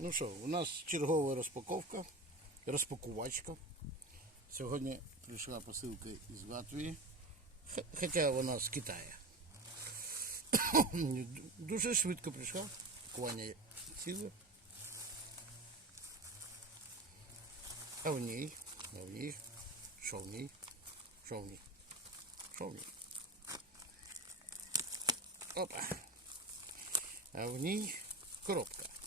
Ну що, у нас чергова розпаковка, розпакувачка. Сьогодні прийшла посилка із Латвії, хоча вона з Китаю. Дуже швидко прийшла. Пакування ціле. А в ній, а в ній, що в ній, що в ній, що в ній. Опа. А в ній коробка.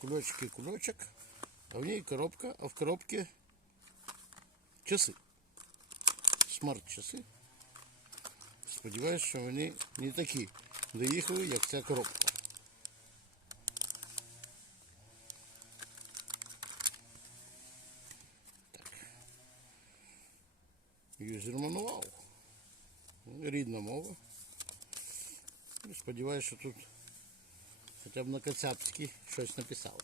Кульочки, кульочок. А в ній коробка, а в коробці часи. Смарт-часи. Сподіваюсь, що вони не такі доїхали, як ця коробка. Юзер мануал. Рідна мова. Сподіваюсь, що тут хоча б на кацапській щось написали.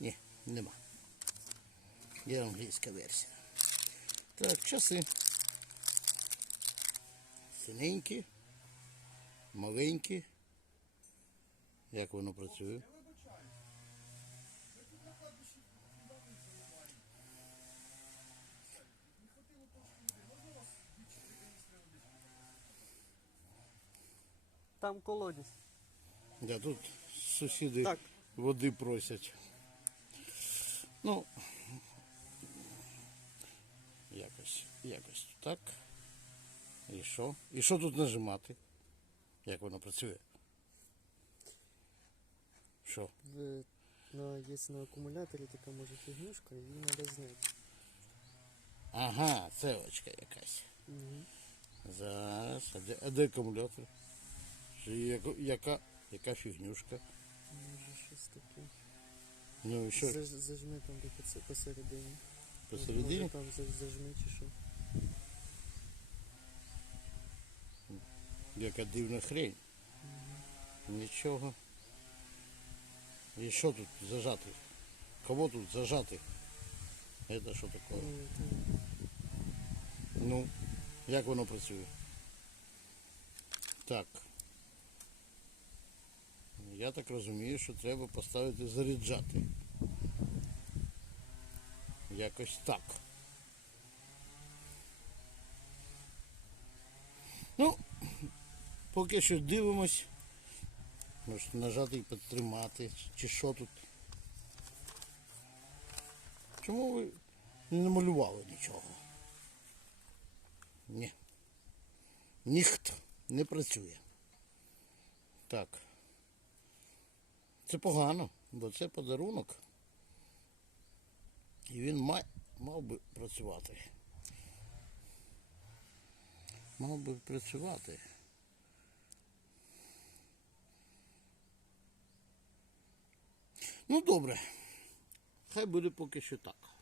Ні, нема. Є англійська версія. Так, часи. Синенькі, маленькі. Як воно працює? Там колодязь. Да, тут сусіди Так. води просять. Ну, якось, якось так. І що? І що тут нажимати? Як воно працює? Що? В, на, є на акумуляторі така може фігнюшка, її треба зняти. Ага, цевочка якась. Угу. Зараз. А де, а де акумулятор? Яка, яка, фігнюшка? Може щось таке. Ну і що Заж, зажми там де посе- посередині. посередині? Може там за- зажми чи що. Яка дивна хрень. Нічого. І що тут зажати? Кого тут зажати? Это що таке? Ну, там, Ну, як воно працює? Так. Я так розумію, що треба поставити заряджати. Якось так. Ну, поки що дивимось. Може нажати і підтримати, чи що тут. Чому ви не намалювали нічого? Ні. Ніхто не працює. Так. Це погано, бо це подарунок. І він мав, мав би працювати. Мав би працювати. Ну добре. Хай буде поки що так.